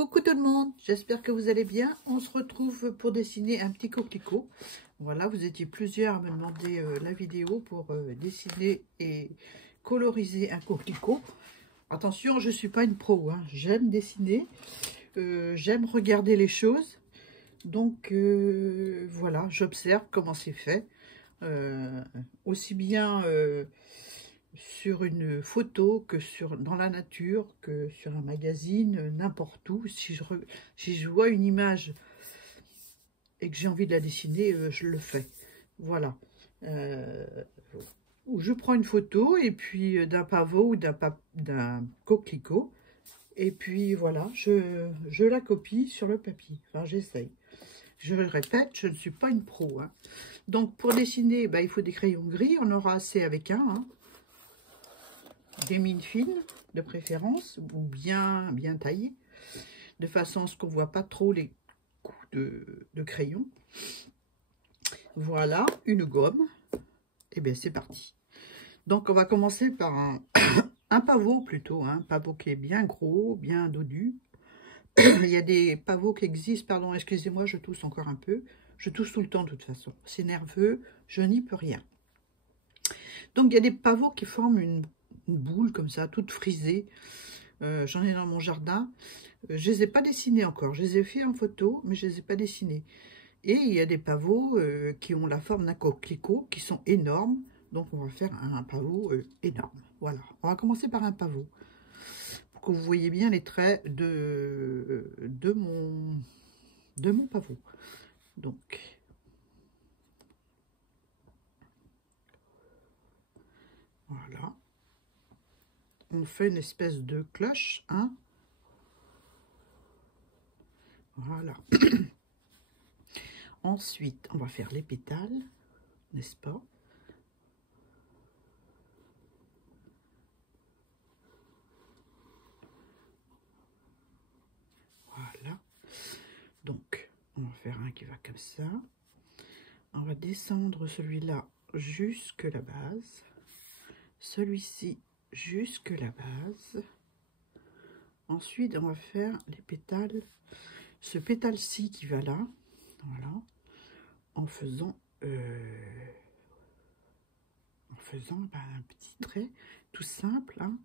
Coucou tout le monde, j'espère que vous allez bien. On se retrouve pour dessiner un petit coquelicot. Voilà, vous étiez plusieurs à me demander la vidéo pour dessiner et coloriser un coquelicot. Attention, je ne suis pas une pro, hein. J'aime dessiner, j'aime regarder les choses. Donc voilà, j'observe comment c'est fait. Aussi bien sur une photo que dans la nature, que sur un magazine, n'importe où. Si je vois une image et que j'ai envie de la dessiner, je le fais. Voilà. Où je prends une photo et puis d'un pavot ou d'un coquelicot. Et puis voilà, je la copie sur le papier. Enfin, j'essaye. Je le répète, je ne suis pas une pro, hein. Donc pour dessiner, il faut des crayons gris. On aura assez avec un, hein. Des mines fines de préférence ou bien taillées, de façon à ce qu'on ne voit pas trop les coups de crayon. Voilà, une gomme. Et bien c'est parti. Donc on va commencer par un pavot plutôt, un pavot qui est bien gros, bien dodu. Il y a des pavots qui existent, pardon, excusez-moi, je tousse encore un peu. Je tousse tout le temps de toute façon. C'est nerveux, je n'y peux rien. Donc il y a des pavots qui forment une boule comme ça, toute frisée. J'en ai dans mon jardin. Je ne les ai pas dessinés encore. Je les ai fait en photo, mais je ne les ai pas dessinés. Et il y a des pavots qui ont la forme d'un coquelicot, qui sont énormes. Donc on va faire un pavot énorme. Voilà. On va commencer par un pavot. Pour que vous voyez bien les traits de mon pavot. Donc... voilà. On fait une espèce de cloche, hein. Voilà. Ensuite, on va faire les pétales, n'est-ce pas? Voilà. Donc, on va faire un qui va comme ça. On va descendre celui-là jusque la base. Celui-ci jusque la base. Ensuite, on va faire les pétales. Ce pétale-ci qui va là. Voilà. En faisant un petit trait tout simple, hein,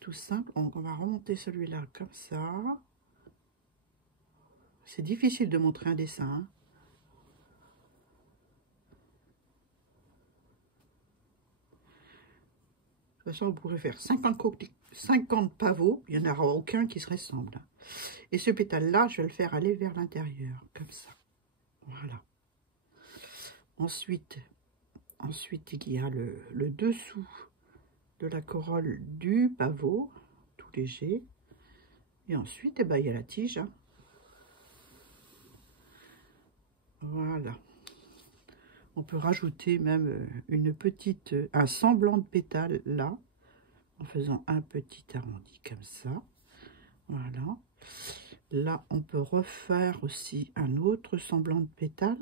tout simple. On va remonter celui-là comme ça. C'est difficile de montrer un dessin, hein. De toute façon, vous pourrez faire 50 pavots, il n'y en aura aucun qui se ressemble. Et ce pétale-là, je vais le faire aller vers l'intérieur, comme ça. Voilà. Ensuite, il y a le dessous de la corolle du pavot, tout léger. Et ensuite, il y a la tige, hein. Voilà. On peut rajouter même un semblant de pétale là, en faisant un petit arrondi comme ça. Voilà. Là, on peut refaire aussi un autre semblant de pétale.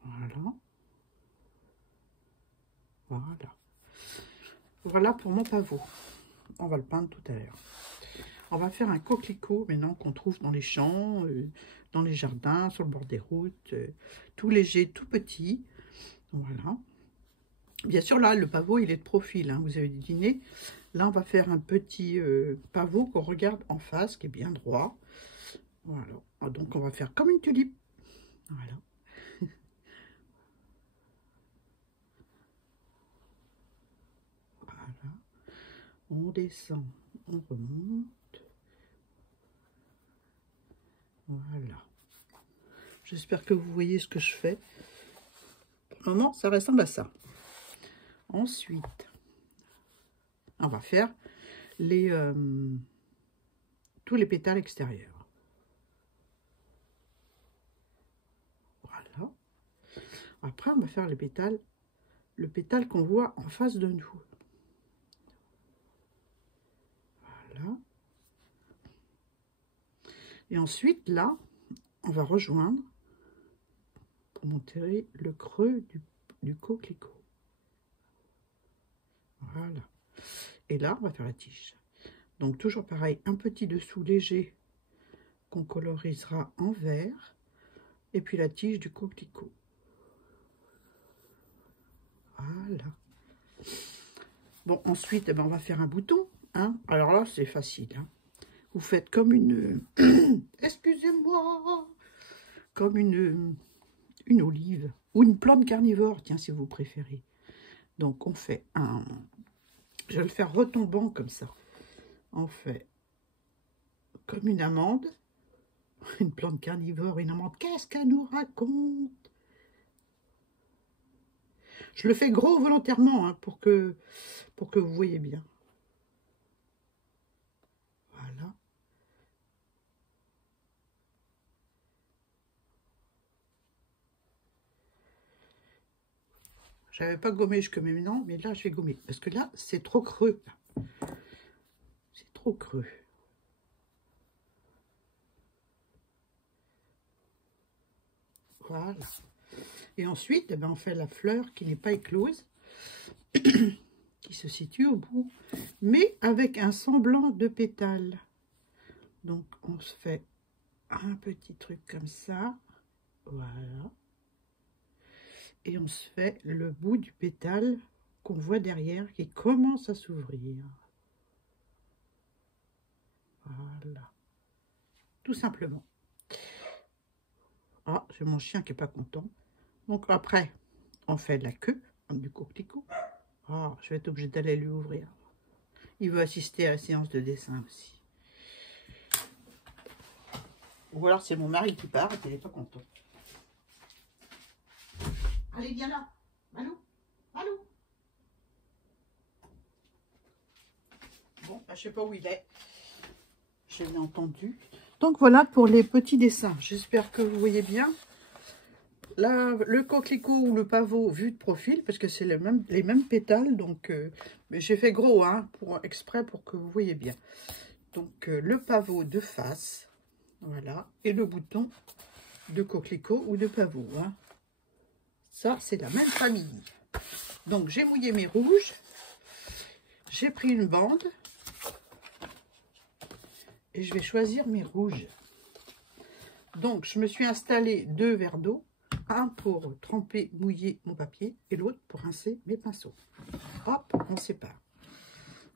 Voilà. Voilà. Voilà pour mon pavot. On va le peindre tout à l'heure. On va faire un coquelicot maintenant qu'on trouve dans les champs, dans les jardins, sur le bord des routes, tout léger, tout petit. Voilà. Bien sûr, là, le pavot, il est de profil, hein, vous avez deviné. Là, on va faire un petit pavot qu'on regarde en face, qui est bien droit. Voilà. Donc, on va faire comme une tulipe. Voilà. Voilà. On descend, on remonte. Voilà. J'espère que vous voyez ce que je fais. Pour le moment, ça ressemble à ça. Ensuite, on va faire tous les pétales extérieurs. Voilà. Après, on va faire le pétale qu'on voit en face de nous. Voilà. Et ensuite, là, on va rejoindre pour montrer le creux du coquelicot. Voilà. Et là, on va faire la tige. Donc toujours pareil, un petit dessous léger qu'on colorisera en vert. Et puis la tige du coquelicot. Voilà. Bon, ensuite, eh ben, on va faire un bouton. Hein. Alors là, c'est facile. Hein. Vous faites comme une... Excusez-moi. Comme une olive. Ou une plante carnivore, tiens, si vous préférez. Donc, on fait un... Je vais le faire retombant comme ça. On fait comme une amande. Une plante carnivore, une amande. Qu'est-ce qu'elle nous raconte? Je le fais gros volontairement hein, pour que vous voyez bien. Voilà. J'avais pas gommé jusque maintenant, mais là je vais gommer. Parce que là, c'est trop creux. C'est trop creux. Voilà. Et ensuite, eh ben, on fait la fleur qui n'est pas éclose, qui se situe au bout, mais avec un semblant de pétale. Donc, on se fait un petit truc comme ça. Voilà. Et on se fait le bout du pétale qu'on voit derrière, qui commence à s'ouvrir. Voilà. Tout simplement. Ah, c'est mon chien qui n'est pas content. Donc après, on fait la queue du coquelicot. Ah, je vais être obligée d'aller lui ouvrir. Il veut assister à la séance de dessin aussi. Ou alors c'est mon mari qui part et il n'est pas content. Allez, viens là. Malou, Malou. Bon, bah, je sais pas où il est. Je l'ai entendu. Donc voilà pour les petits dessins. J'espère que vous voyez bien. Là, le coquelicot ou le pavot vu de profil, parce que c'est les mêmes pétales. Donc, j'ai fait gros, hein, exprès pour que vous voyez bien. Donc, le pavot de face. Voilà. Et le bouton de coquelicot ou de pavot. Hein. Ça, c'est la même famille. Donc, j'ai mouillé mes rouges. J'ai pris une bande. Et je vais choisir mes rouges. Donc, je me suis installé 2 verres d'eau. Un pour tremper, mouiller mon papier. Et l'autre pour rincer mes pinceaux. Hop, on sépare.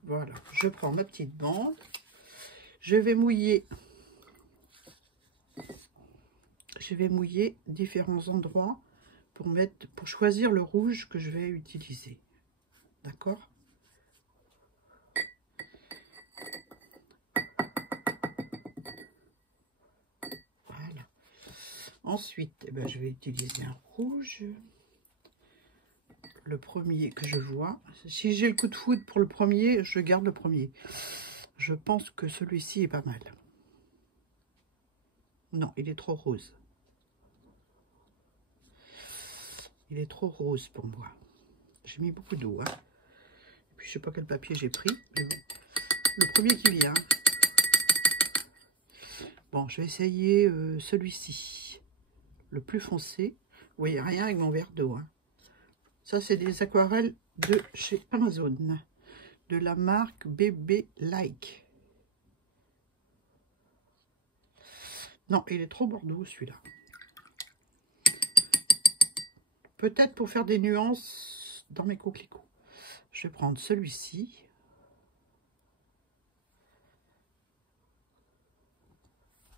Voilà. Je prends ma petite bande. Je vais mouiller différents endroits pour choisir le rouge que je vais utiliser. D'accord? Voilà. Ensuite, eh ben, je vais utiliser un rouge. Le premier que je vois. Si j'ai le coup de foudre pour le premier, je garde le premier. Je pense que celui-ci est pas mal. Non, il est trop rose. Il est trop rose pour moi. J'ai mis beaucoup d'eau. Hein. Et puis, je sais pas quel papier j'ai pris. Mais bon. Le premier qui vient. Bon, je vais essayer celui-ci. Le plus foncé. Vous voyez rien avec mon verre d'eau. Hein. Ça, c'est des aquarelles de chez Amazon. De la marque BB Like. Non, il est trop bordeaux celui-là. Peut-être pour faire des nuances dans mes coquelicots. Je vais prendre celui-ci.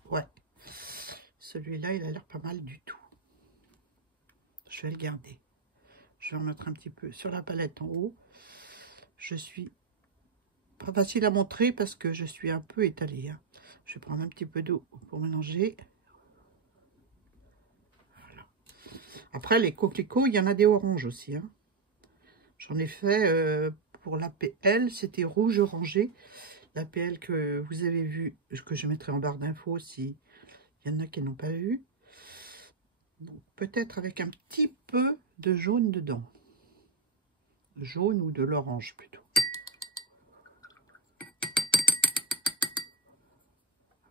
Ouais. Celui-là, il a l'air pas mal du tout. Je vais le garder. Je vais en mettre un petit peu sur la palette en haut. Je suis pas facile à montrer parce que je suis un peu étalée. Hein. Je vais prendre un petit peu d'eau pour mélanger. Voilà. Après, les coquelicots, il y en a des oranges aussi. Hein. J'en ai fait pour l'APL, c'était rouge orangé. L'APL que vous avez vu, que je mettrai en barre d'infos si il y en a qui n'ont pas vu. Peut-être avec un petit peu de jaune dedans. Jaune ou de l'orange plutôt.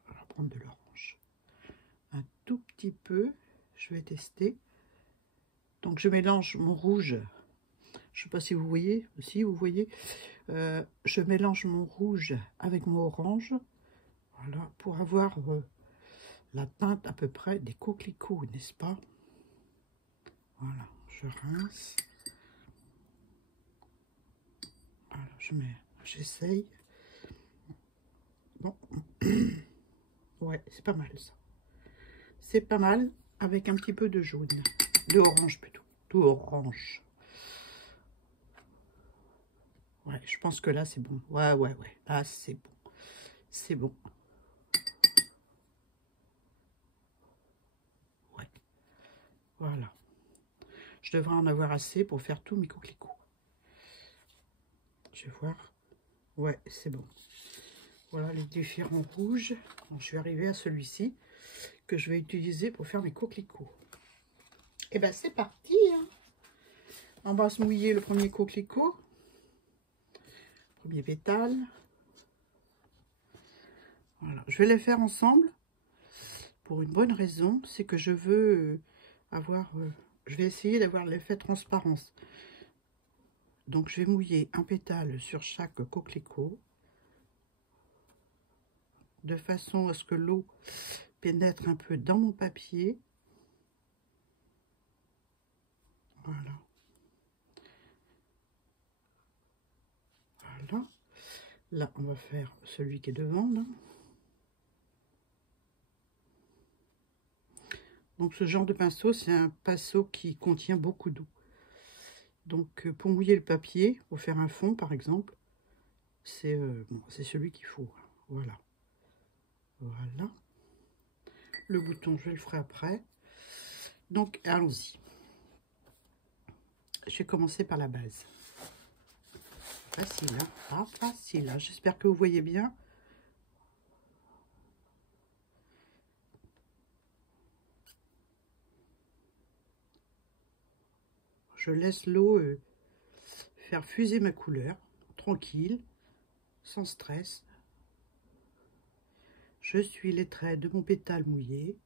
On va prendre de l'orange. Un tout petit peu. Je vais tester. Donc je mélange mon rouge. Je ne sais pas si vous voyez. Si vous voyez. Je mélange mon rouge avec mon orange. Voilà, pour avoir la teinte à peu près des coquelicots, n'est-ce pas? Voilà, je rince. Voilà, j'essaye. Bon, ouais, c'est pas mal ça. C'est pas mal avec un petit peu de jaune, de orange plutôt, d'orange. Ouais, je pense que là c'est bon. Ouais, là c'est bon. C'est bon. Ouais, voilà. Je devrais en avoir assez pour faire tous mes coquelicots. Je vais voir. Ouais, c'est bon. Voilà les différents rouges. Bon, je suis arrivée à celui-ci que je vais utiliser pour faire mes coquelicots. Et ben c'est parti, hein. On va se mouiller le premier coquelicot. Premier pétale. Voilà. Je vais les faire ensemble pour une bonne raison, c'est que je veux je vais essayer d'avoir l'effet transparence. Donc je vais mouiller un pétale sur chaque coquelicot de façon à ce que l'eau pénètre un peu dans mon papier. Voilà. Voilà. Là, on va faire celui qui est devant, là. Donc ce genre de pinceau, c'est un pinceau qui contient beaucoup d'eau. Donc pour mouiller le papier, pour faire un fond par exemple, c'est celui qu'il faut. Voilà. Voilà. Le bouton, je le ferai après. Donc allons-y. Je vais commencer par la base. Facile, hein? Ah, facile, hein? J'espère que vous voyez bien. Je laisse l'eau faire fuser ma couleur, tranquille, sans stress. Je suis les traits de mon pétale mouillé.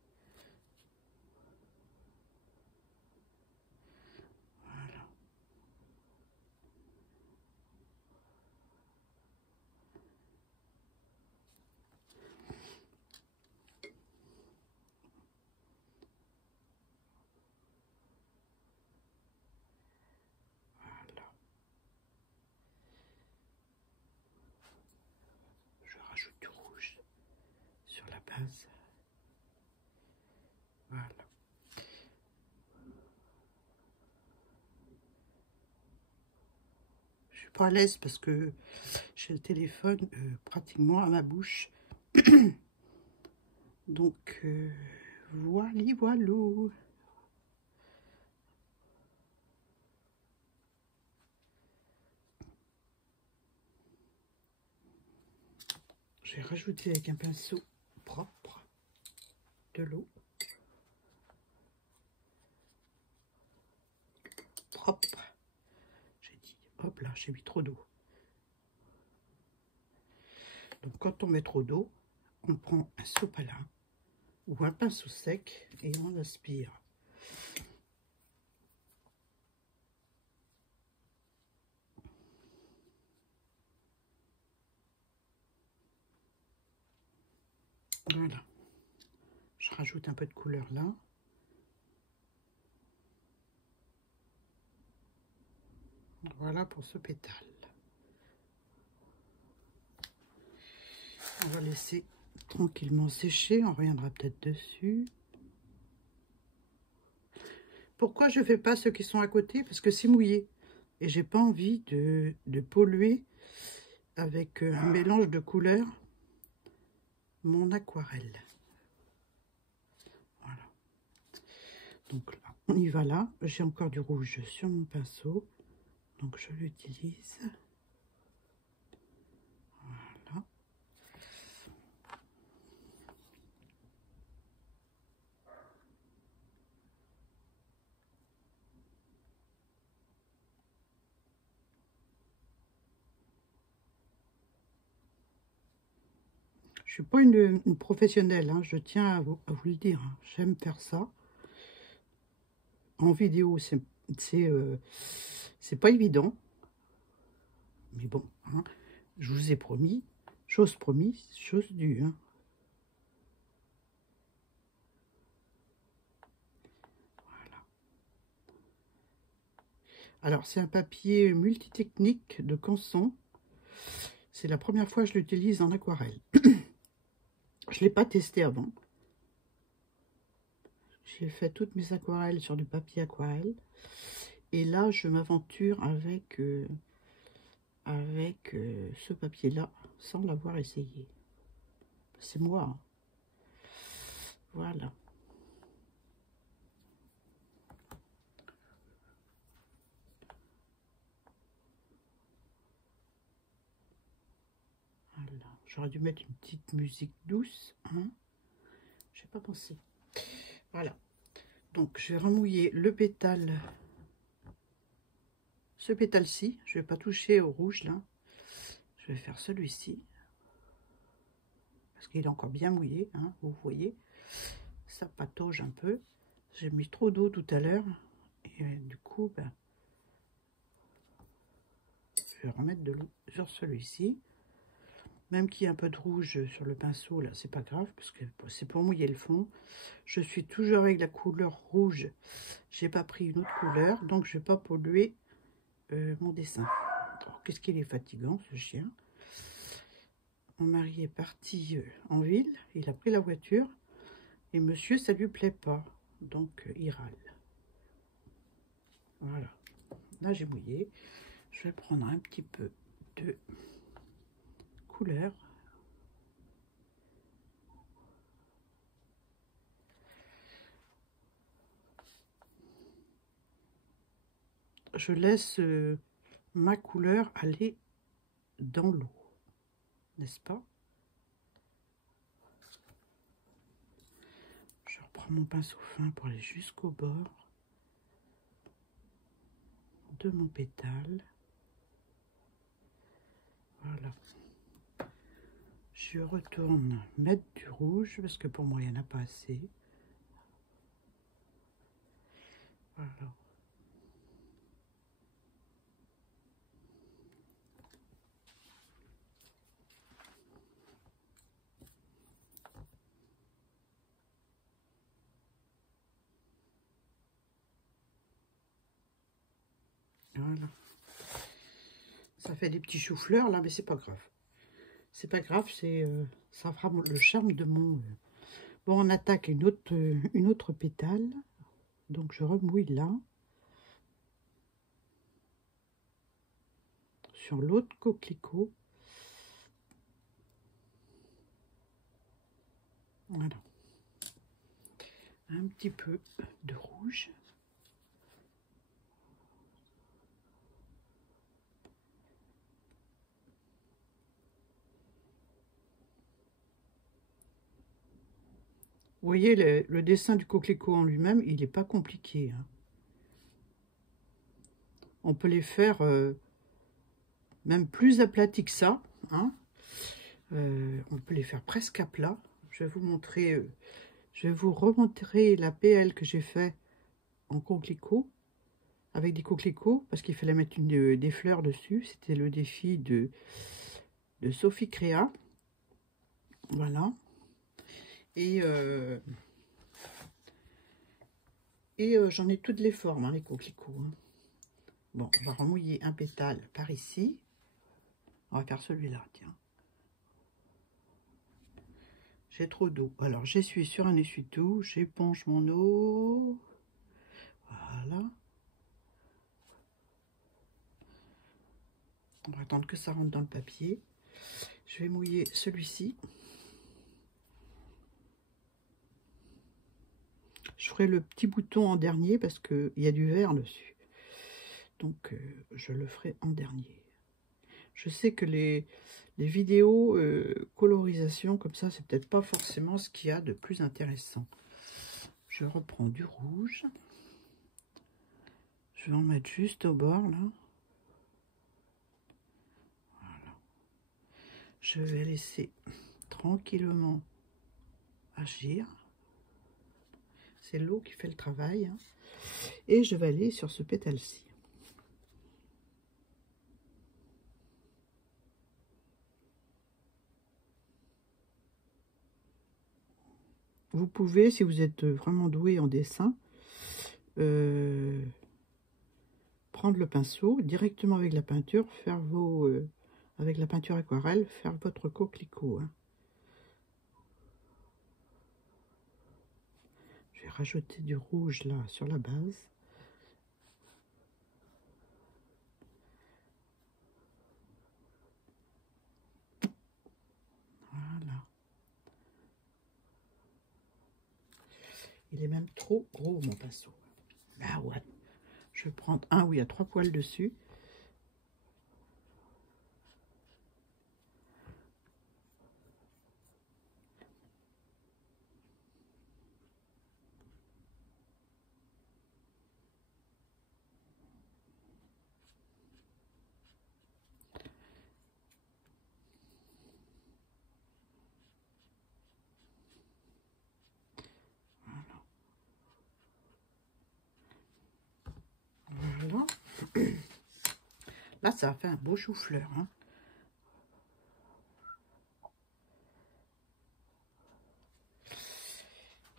Voilà. Voilà. Je rajoute du rouge sur la base. Voilà. Je suis pas à l'aise parce que j'ai le téléphone pratiquement à ma bouche. Donc, voilà. J'ai rajouté avec un pinceau propre de l'eau. Propre. J'ai dit, hop là, j'ai mis trop d'eau. Donc quand on met trop d'eau, on prend un sopalin ou un pinceau sec et on aspire. Voilà. Je rajoute un peu de couleur là. Voilà pour ce pétale. On va laisser tranquillement sécher. On reviendra peut-être dessus. Pourquoi je ne fais pas ceux qui sont à côté? Parce que c'est mouillé. Et j'ai pas envie de polluer avec un mélange de couleurs mon aquarelle. Voilà. Donc là, on y va là. J'ai encore du rouge sur mon pinceau. Donc je l'utilise. Voilà. Je suis pas une professionnelle, hein, je tiens à vous le dire. Hein. J'aime faire ça. En vidéo, c'est pas évident. Mais bon, hein, je vous ai promis, chose promise, chose due. Hein. Voilà. Alors, c'est un papier multitechnique de Canson. C'est la première fois que je l'utilise en aquarelle. Je ne l'ai pas testé avant. J'ai fait toutes mes aquarelles sur du papier aquarelle. Et là, je m'aventure avec, ce papier-là, sans l'avoir essayé. C'est moi. Hein. Voilà. Voilà. J'aurais dû mettre une petite musique douce. Hein. Je n'ai pas pensé. Voilà. Donc, je vais remouiller le pétale. Ce pétale-ci, je ne vais pas toucher au rouge, là. Je vais faire celui-ci. Parce qu'il est encore bien mouillé, hein, vous voyez. Ça patauge un peu. J'ai mis trop d'eau tout à l'heure. Et du coup, ben, je vais remettre de l'eau sur celui-ci. Même qu'il y ait un peu de rouge sur le pinceau, là, c'est pas grave, parce que c'est pour mouiller le fond. Je suis toujours avec la couleur rouge. J'ai pas pris une autre couleur, donc je vais pas polluer mon dessin. Qu'est-ce qu'il est fatigant, ce chien. Mon mari est parti en ville, il a pris la voiture, et monsieur, ça lui plaît pas, donc il râle. Voilà, là j'ai mouillé. Je vais prendre un petit peu de couleur. Je laisse ma couleur aller dans l'eau, n'est-ce pas? Je reprends mon pinceau fin pour aller jusqu'au bord de mon pétale. Voilà. Je retourne mettre du rouge parce que pour moi il n'y en a pas assez. Voilà. Voilà. Ça fait des petits choux-fleurs là, mais c'est pas grave. C'est pas grave, ça fera le charme de mon... Bon, on attaque une autre pétale. Donc je remouille là. Sur l'autre coquelicot. Voilà. Un petit peu de rouge. Vous voyez, le dessin du coquelicot en lui-même, il n'est pas compliqué. Hein. On peut les faire même plus aplatis que ça. Hein. On peut les faire presque à plat. Je vais vous montrer, je vais vous remontrer la PL que j'ai fait en coquelicot, avec des coquelicots, parce qu'il fallait mettre des fleurs dessus. C'était le défi de Sophie Créa. Voilà. Et j'en ai toutes les formes, hein, les coquelicots. Hein. Bon, on va remouiller un pétale par ici. On va faire celui-là, tiens. J'ai trop d'eau. Alors, j'essuie sur un essuie-tout. J'éponge mon eau. Voilà. On va attendre que ça rentre dans le papier. Je vais mouiller celui-ci. Je ferai le petit bouton en dernier parce qu'il y a du vert dessus. Donc, je le ferai en dernier. Je sais que les vidéos colorisation comme ça, c'est peut-être pas forcément ce qu'il y a de plus intéressant. Je reprends du rouge. Je vais en mettre juste au bord, là. Voilà. Je vais laisser tranquillement agir. C'est l'eau qui fait le travail. Hein. Et je vais aller sur ce pétale-ci. vous pouvez, si vous êtes vraiment doué en dessin, prendre le pinceau directement avec la peinture, faire vos... avec la peinture aquarelle, faire votre coquelicot. Hein. Je vais rajouter du rouge là sur la base. Voilà. Il est même trop gros mon pinceau. Ah ouais. Je vais prendre un où il y a 3 poils dessus. Voilà. Là, ça a fait un beau chou-fleur. Hein.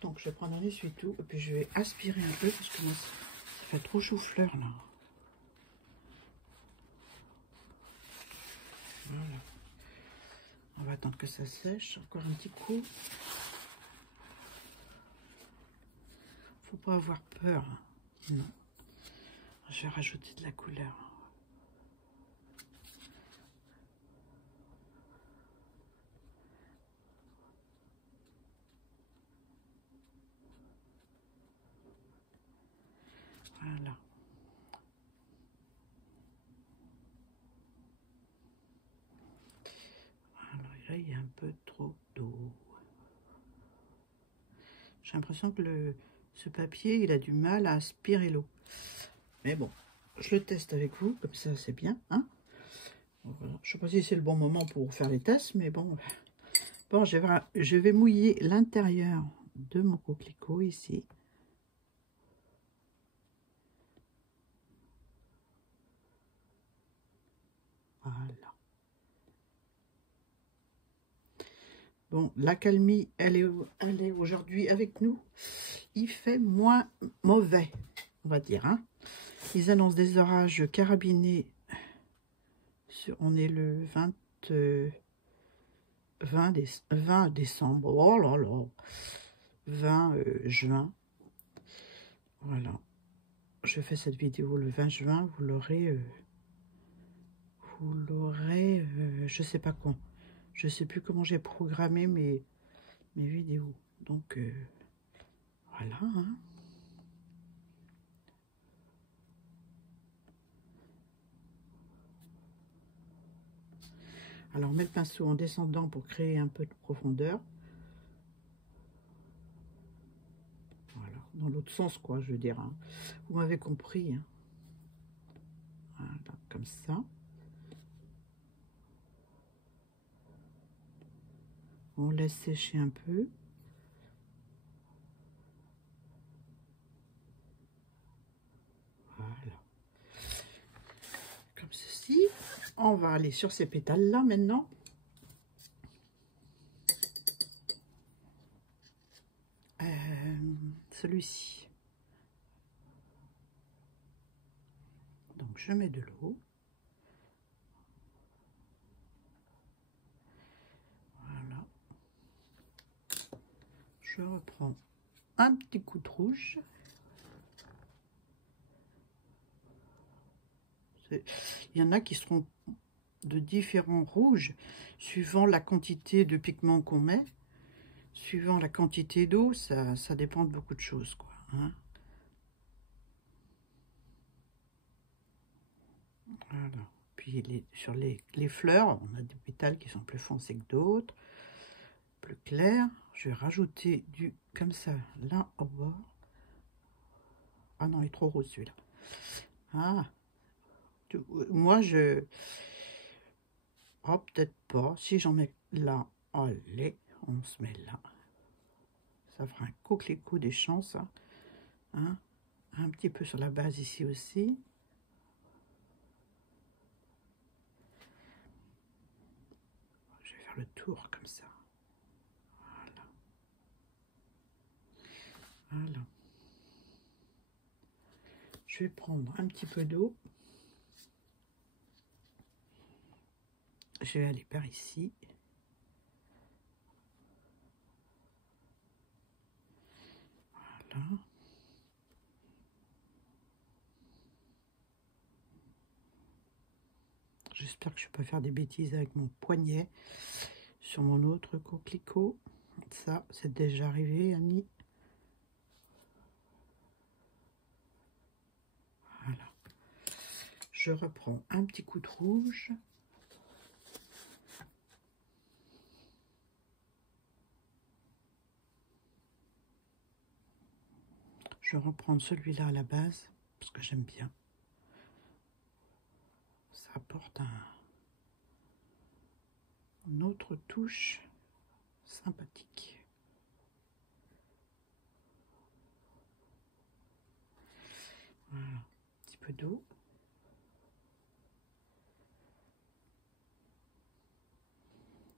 Donc, je vais prendre un essuie-tout et puis je vais aspirer un peu parce que moi, ça fait trop chou-fleur là. Voilà. On va attendre que ça sèche. Encore un petit coup. Faut pas avoir peur. Non. Je vais rajouter de la couleur. Voilà. Alors là, il y a un peu trop d'eau. J'ai l'impression que ce papier, il a du mal à aspirer l'eau. Mais bon, je le teste avec vous, comme ça c'est bien. Hein, voilà. Je ne sais pas si c'est le bon moment pour faire les tests, mais bon. Bon, je vais mouiller l'intérieur de mon coquelicot ici. Voilà. Bon, l'accalmie, elle est aujourd'hui avec nous. Il fait moins mauvais, on va dire. Hein. Ils annoncent des orages carabinés. On est le 20 décembre. Oh là là. 20 juin. Voilà. Je fais cette vidéo le 20 juin. Vous l'aurez... je sais pas quand. Je sais plus comment j'ai programmé mes vidéos. Donc, voilà. Hein. Alors, on met le pinceau en descendant pour créer un peu de profondeur. Voilà. Dans l'autre sens, quoi, je veux dire. Hein. Vous m'avez compris. Hein. Voilà, comme ça. On laisse sécher un peu. Voilà. Comme ceci. On va aller sur ces pétales-là maintenant. Celui-ci. Donc, je mets de l'eau. Voilà. Je reprends un petit coup de rouge. Il y en a qui seront de différents rouges, suivant la quantité de pigments qu'on met, suivant la quantité d'eau, ça dépend de beaucoup de choses, quoi. Hein. Voilà. Puis sur les fleurs, on a des pétales qui sont plus foncés que d'autres, plus clairs. Je vais rajouter comme ça, là au bord. Ah non, il est trop rose celui-là. Ah, moi oh, peut-être pas. Si j'en mets là, allez, on se met là. Ça fera un coquelicot des champs, ça. Hein? Un petit peu sur la base ici aussi. Je vais faire le tour comme ça. Voilà. Je vais prendre un petit peu d'eau. Je vais aller par ici. Voilà. J'espère que je ne vais pas faire des bêtises avec mon poignet sur mon autre coquelicot. Ça, c'est déjà arrivé, Annie. Voilà. Je reprends un petit coup de rouge. Je vais reprendre celui-là à la base, parce que j'aime bien. Ça apporte une autre touche sympathique. Voilà, un petit peu d'eau.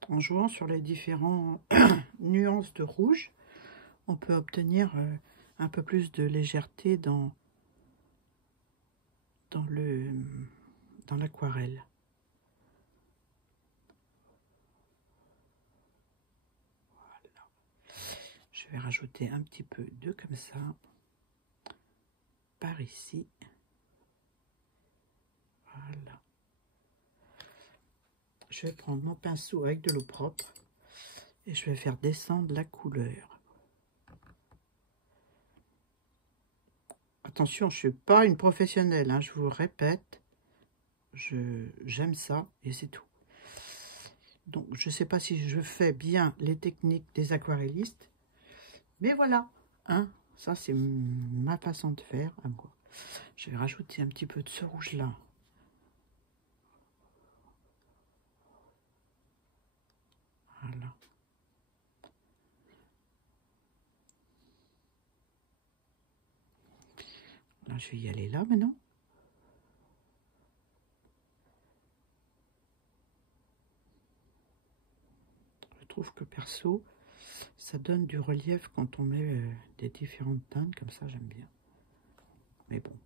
En jouant sur les différentes nuances de rouge, on peut obtenir un peu plus de légèreté dans l'aquarelle. Voilà. Je vais rajouter un petit peu de comme ça, par ici. Voilà. Je vais prendre mon pinceau avec de l'eau propre et je vais faire descendre la couleur. Attention, je ne suis pas une professionnelle, hein, je vous répète, j'aime ça et c'est tout. Donc, je ne sais pas si je fais bien les techniques des aquarellistes, mais voilà, hein, ça c'est ma façon de faire à moi. Je vais rajouter un petit peu de ce rouge-là. Voilà. Là, je vais y aller là maintenant. Je trouve que perso, ça donne du relief quand on met des différentes teintes, comme ça j'aime bien. Mais bon,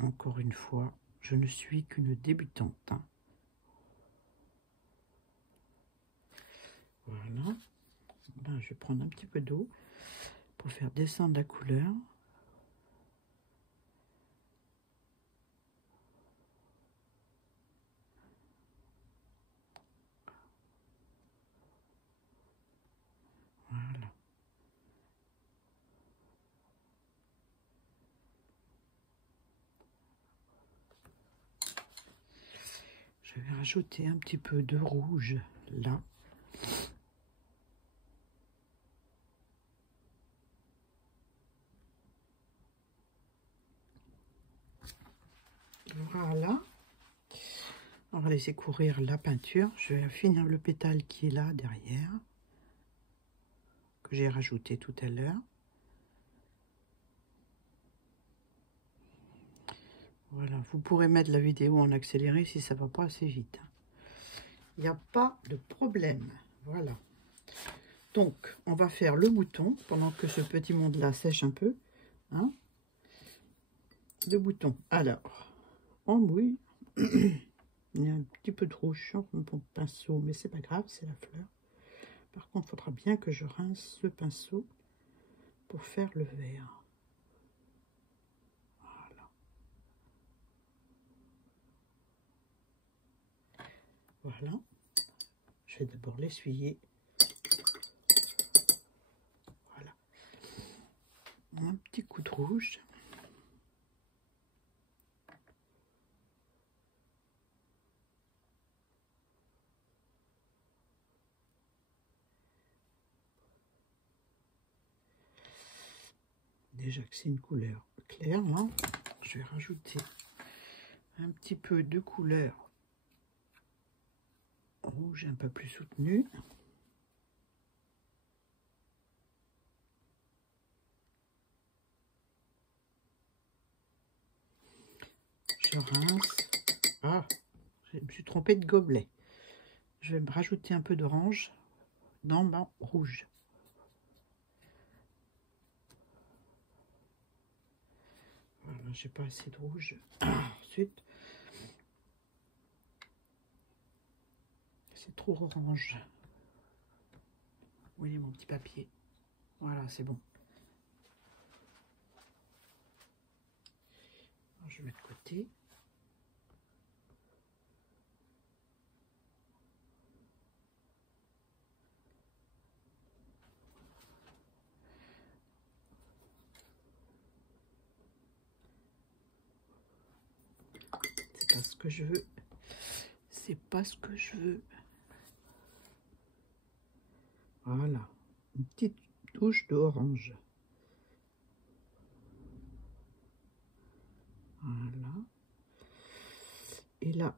encore une fois, je ne suis qu'une débutante. Hein. Voilà. Ben, je vais prendre un petit peu d'eau pour faire descendre la couleur. Voilà. Je vais rajouter un petit peu de rouge là. Voilà. On va laisser courir la peinture. Je vais finir le pétale qui est là derrière, que j'ai rajouté tout à l'heure. Voilà, vous pourrez mettre la vidéo en accéléré si ça va pas assez vite. Il n'y a pas de problème. Voilà. Donc, on va faire le bouton pendant que ce petit monde-là sèche un peu. Hein, le bouton. Alors, on mouille. Il y a un petit peu de rouge sur mon pinceau, mais c'est pas grave, c'est la fleur. Par contre, il faudra bien que je rince ce pinceau pour faire le vert. Voilà. Voilà. Je vais d'abord l'essuyer. Voilà. Un petit coup de rouge. Déjà que c'est une couleur claire, là, je vais rajouter un petit peu de couleur rouge un peu plus soutenue. Je rince. Ah, je me suis trompée de gobelet. Je vais me rajouter un peu d'orange dans mon rouge. Voilà, j'ai pas assez de rouge. Ensuite, c'est trop orange. Vous voyez mon petit papier. Voilà, c'est bon. Alors, je vais mettre de côté. C'est pas ce que je veux. C'est pas ce que je veux. Voilà. Une petite touche d'orange. Voilà. Et là,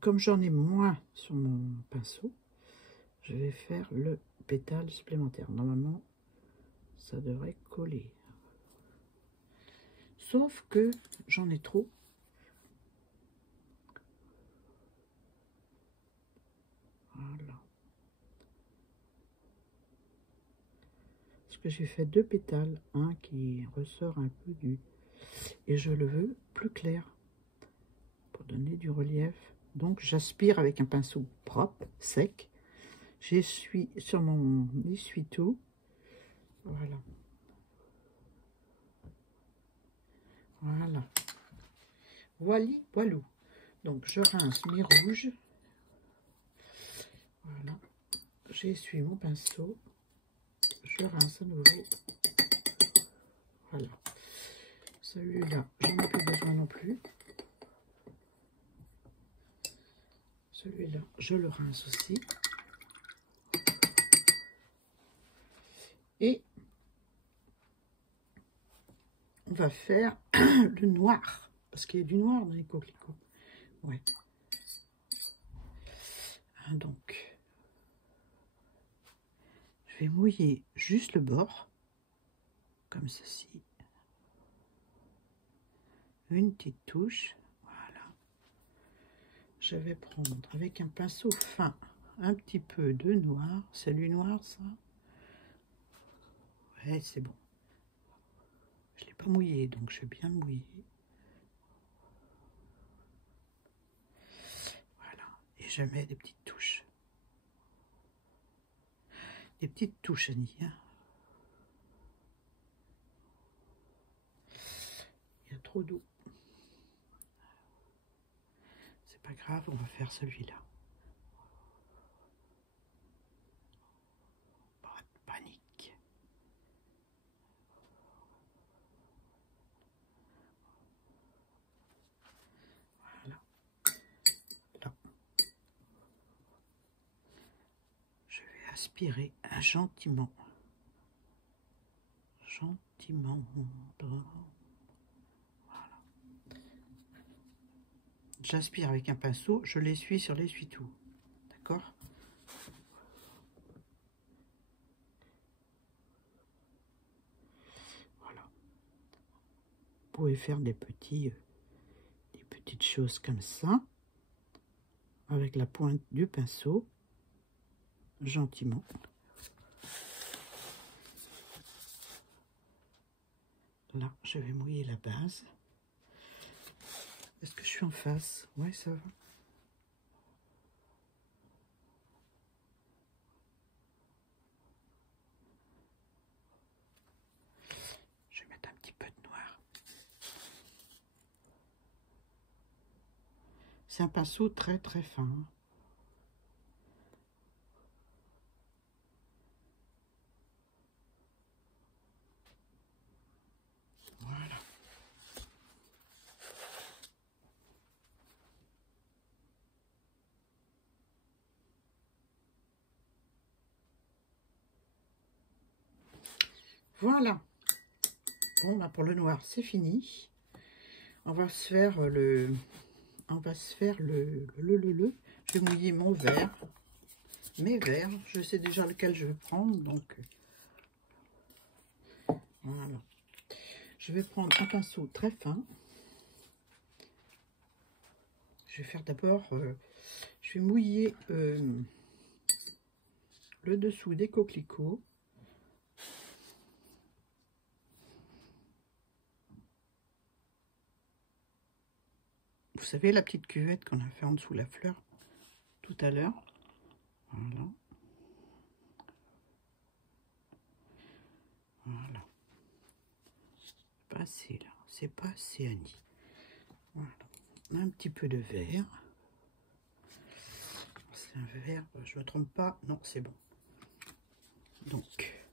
comme j'en ai moins sur mon pinceau, je vais faire le pétale supplémentaire. Normalement, ça devrait coller. Sauf que j'en ai trop. Voilà. Parce que j'ai fait 2 pétales, un qui ressort un peu du... Et je le veux plus clair pour donner du relief. Donc j'aspire avec un pinceau propre, sec. J'essuie sur mon essuie-tout. Voilà. Voilà. Voilou. Donc je rince mes rouges. Voilà. J'essuie mon pinceau. Je rince à nouveau. Voilà. Celui-là, j'en ai plus besoin non plus. Celui-là, je le rince aussi. Et on va faire le noir. Parce qu'il y a du noir dans les coquelicots. Ouais. Donc, je vais mouiller juste le bord. Comme ceci. Une petite touche. Voilà. Je vais prendre avec un pinceau fin un petit peu de noir. C'est du noir, ça? Ouais, c'est bon. Je ne l'ai pas mouillé, donc je vais bien le mouiller. Voilà. Et je mets des petites touches. Des petites touches, Annie. Hein. Il y a trop d'eau. C'est pas grave, on va faire celui-là. Pas de panique. Voilà. Là. Je vais aspirer gentiment. Gentiment. Voilà. J'aspire avec un pinceau, je l'essuie sur l'essuie-tout. D'accord? Voilà. Vous pouvez faire des petites choses comme ça, avec la pointe du pinceau, gentiment. Là, je vais mouiller la base. Est-ce que je suis en face? Ouais, ça va. Je vais mettre un petit peu de noir. C'est un pinceau très très fin. Voilà. Voilà. Bon, là pour le noir, c'est fini. On va se faire le... On va se faire le... Je vais mouiller mon verre. Mes verres. Je sais déjà lequel je vais prendre, donc... Voilà. Je vais prendre un pinceau très fin. Je vais faire d'abord... je vais mouiller le dessous des coquelicots. savez, la petite cuvette qu'on a fait en dessous la fleur tout à l'heure. Voilà. Voilà. Pas assez là, c'est pas assez Annie. Voilà. Un petit peu de vert. C'est un vert, je me trompe pas, non c'est bon. Donc,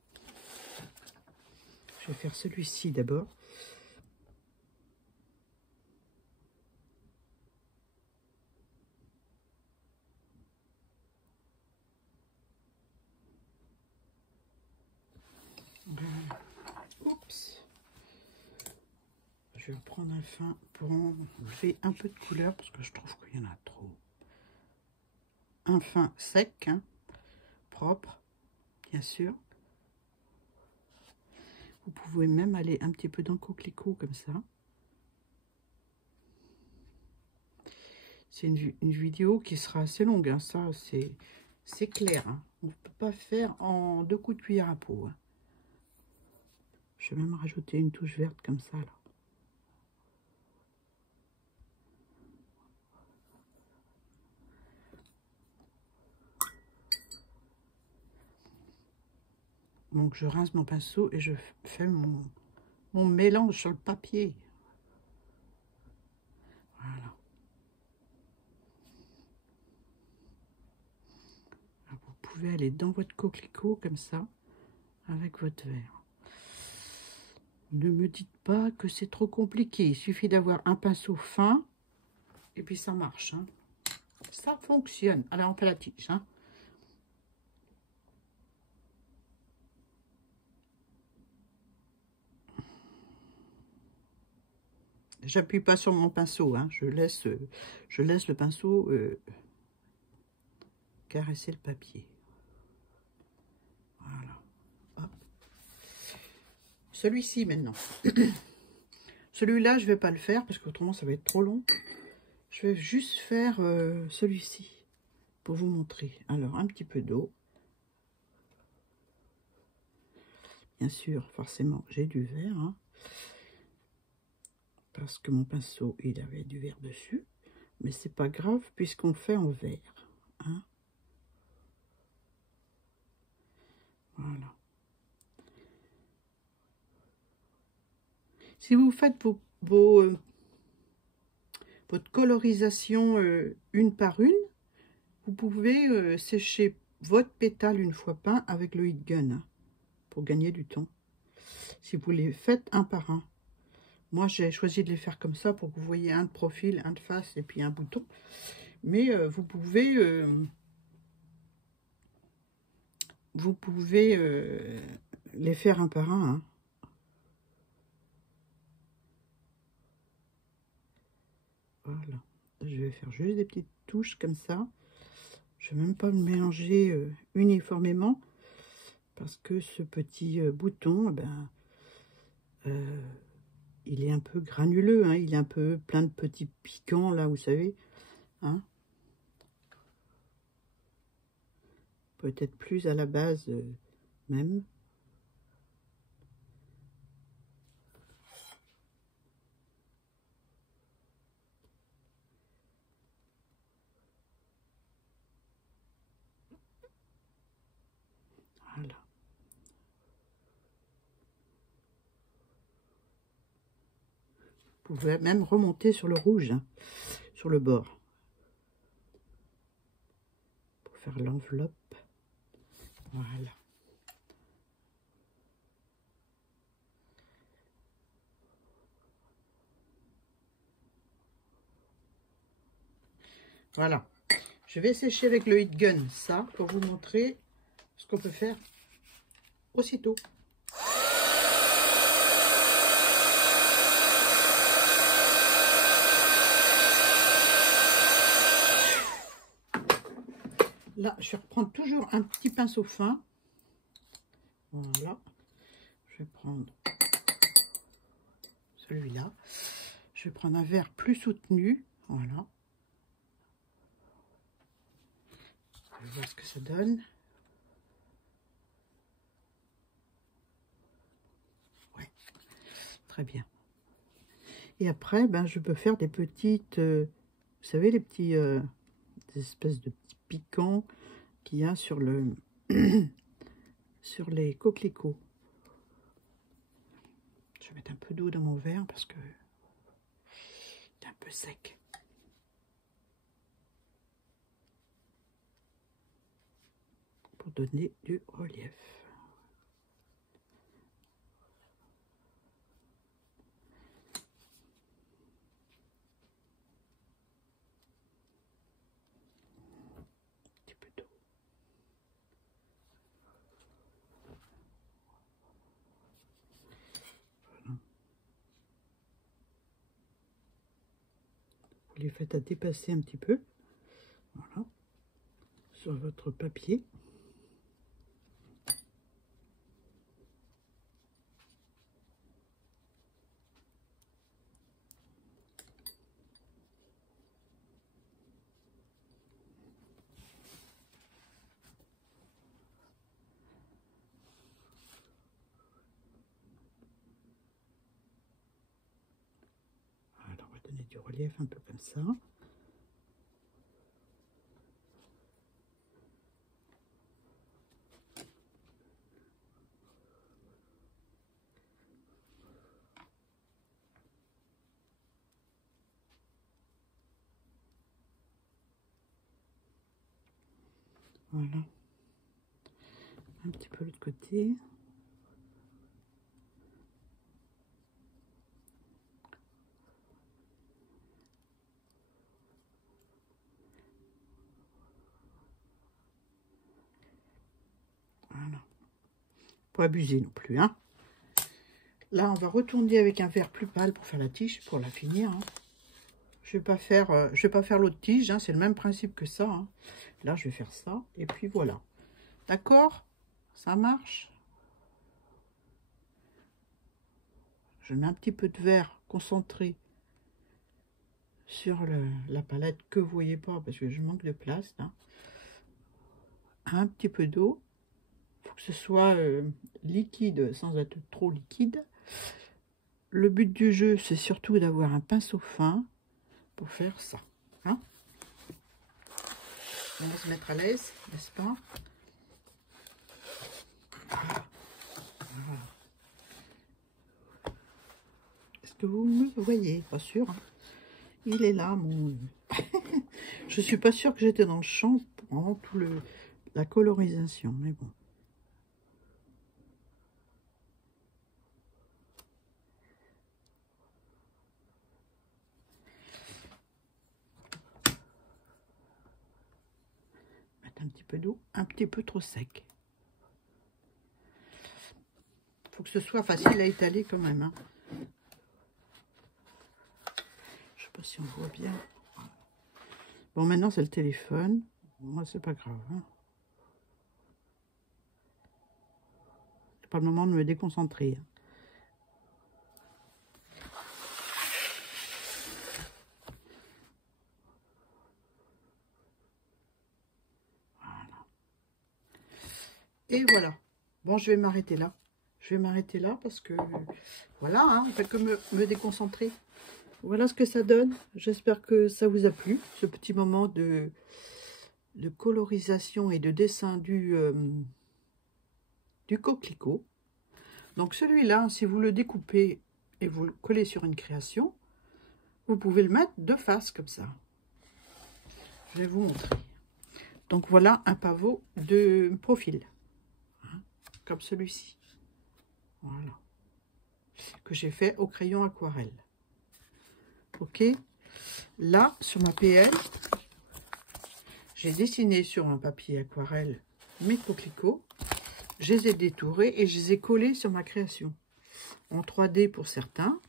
je vais faire celui-ci d'abord. Oups. Je vais prendre un fin pour enlever un peu de couleur parce que je trouve qu'il y en a trop. Un fin sec, hein, propre, bien sûr. Vous pouvez même aller un petit peu dans le coquelicot comme ça. C'est une vidéo qui sera assez longue, hein, ça c'est clair. Hein. On ne peut pas faire en 2 coups de cuillère à peau. Hein. Je vais même rajouter une touche verte comme ça là. Donc je rince mon pinceau et je fais mon mélange sur le papier. Voilà. Alors, vous pouvez aller dans votre coquelicot comme ça, avec votre verre. Ne me dites pas que c'est trop compliqué. Il suffit d'avoir un pinceau fin et puis ça marche. Hein. Ça fonctionne. Alors on fait la tige. Hein. J'appuie pas sur mon pinceau, hein. Je laisse le pinceau caresser le papier. Voilà. Celui-ci maintenant. Celui-là, je vais pas le faire parce qu'autrement ça va être trop long. Je vais juste faire celui-ci pour vous montrer. Alors, un petit peu d'eau. Bien sûr, forcément, j'ai du vert. Hein. Parce que mon pinceau, il avait du vert dessus. Mais c'est pas grave puisqu'on le fait en vert. Hein. Voilà. Si vous faites votre colorisation une par une, vous pouvez sécher votre pétale une fois peint avec le heat gun. Hein, pour gagner du temps. Si vous les faites un par un. Moi, j'ai choisi de les faire comme ça pour que vous voyez un de profil, un de face et puis un bouton. Mais vous pouvez les faire un par un. Hein. Voilà. Je vais faire juste des petites touches comme ça. Je ne vais même pas le mélanger uniformément. Parce que ce petit bouton, il est un peu granuleux, hein, il est un peu plein de petits piquants, là, vous savez. Hein. Peut-être plus à la base même. Voilà. Vous pouvez même remonter sur le rouge, hein, sur le bord. Pour faire l'enveloppe. Voilà. Voilà. Je vais sécher avec le heat gun ça pour vous montrer ce qu'on peut faire aussitôt. Là, je vais reprendre toujours un petit pinceau fin. Voilà. Je vais prendre celui-là. Je vais prendre un verre plus soutenu. Voilà. Je vais voir ce que ça donne. Ouais. Très bien. Et après, je peux faire des petites Vous savez, les petits, des espèces de petits piquants qu'il y a sur le sur les coquelicots. Je vais mettre un peu d'eau dans mon verre parce que c'est un peu sec. Pour donner du relief. Un petit peu d'eau. Voilà. Vous les faites à dépasser un petit peu. Voilà. Sur votre papier. Alors, on va donner du relief un peu comme ça. Voilà. Un petit peu l'autre côté. Voilà. Pas abuser non plus, hein. Là, on va retourner avec un verre plus pâle pour faire la tige, pour la finir. Hein. Je vais pas faire l'autre tige, hein, c'est le même principe que ça. Hein. Là, je vais faire ça, et puis voilà. D'accord? Ça marche? Je mets un petit peu de verre concentré sur la palette que vous voyez pas, parce que je manque de place. Là. Un petit peu d'eau. Il faut que ce soit liquide, sans être trop liquide. Le but du jeu, c'est surtout d'avoir un pinceau fin pour faire ça. Hein, on va se mettre à l'aise, n'est-ce pas? Voilà. Est-ce que vous me voyez? Pas sûr. Hein. Il est là, mon... Je suis pas sûre que j'étais dans le champ pendant tout la colorisation, mais bon. Un petit peu d'eau, un petit peu trop sec. Il faut que ce soit facile à étaler quand même. Hein. Je sais pas si on voit bien. Bon, maintenant c'est le téléphone. Moi, c'est pas grave. Hein. C'est pas le moment de me déconcentrer. Hein. Et voilà. Bon, je vais m'arrêter là. Je vais m'arrêter là parce que, voilà, hein, on fait que me déconcentrer. Voilà ce que ça donne. J'espère que ça vous a plu, ce petit moment de colorisation et de dessin du coquelicot. Donc celui-là, si vous le découpez et vous le collez sur une création, vous pouvez le mettre de face comme ça. Je vais vous montrer. Donc voilà un pavot de profil. Comme celui-ci. Voilà. Que j'ai fait au crayon aquarelle. Ok. Là, sur ma PL, j'ai dessiné sur un papier aquarelle mes coquelicots. Je les ai détourés et je les ai collés sur ma création. En 3D pour certains.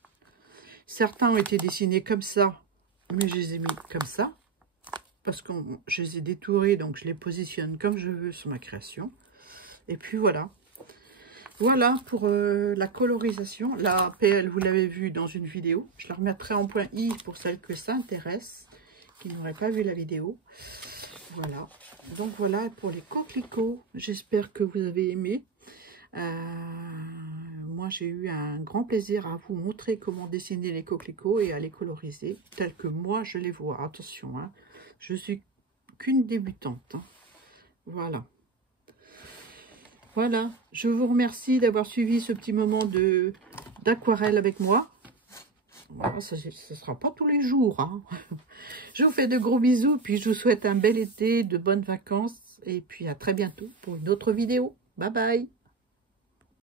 Certains ont été dessinés comme ça, mais je les ai mis comme ça. Parce que je les ai détourés, donc je les positionne comme je veux sur ma création. Et puis voilà. Voilà pour la colorisation. La PL, vous l'avez vu dans une vidéo. Je la remettrai en point I pour celles que ça intéresse, qui n'auraient pas vu la vidéo. Voilà. Donc voilà pour les coquelicots. J'espère que vous avez aimé. Moi, moi j'ai eu un grand plaisir à vous montrer comment dessiner les coquelicots et à les coloriser tels que moi je les vois. Attention, hein, je suis qu'une débutante. Hein. Voilà. Voilà, je vous remercie d'avoir suivi ce petit moment d'aquarelle avec moi. Voilà, ce ne sera pas tous les jours. Hein. Je vous fais de gros bisous, puis je vous souhaite un bel été, de bonnes vacances, et puis à très bientôt pour une autre vidéo. Bye bye!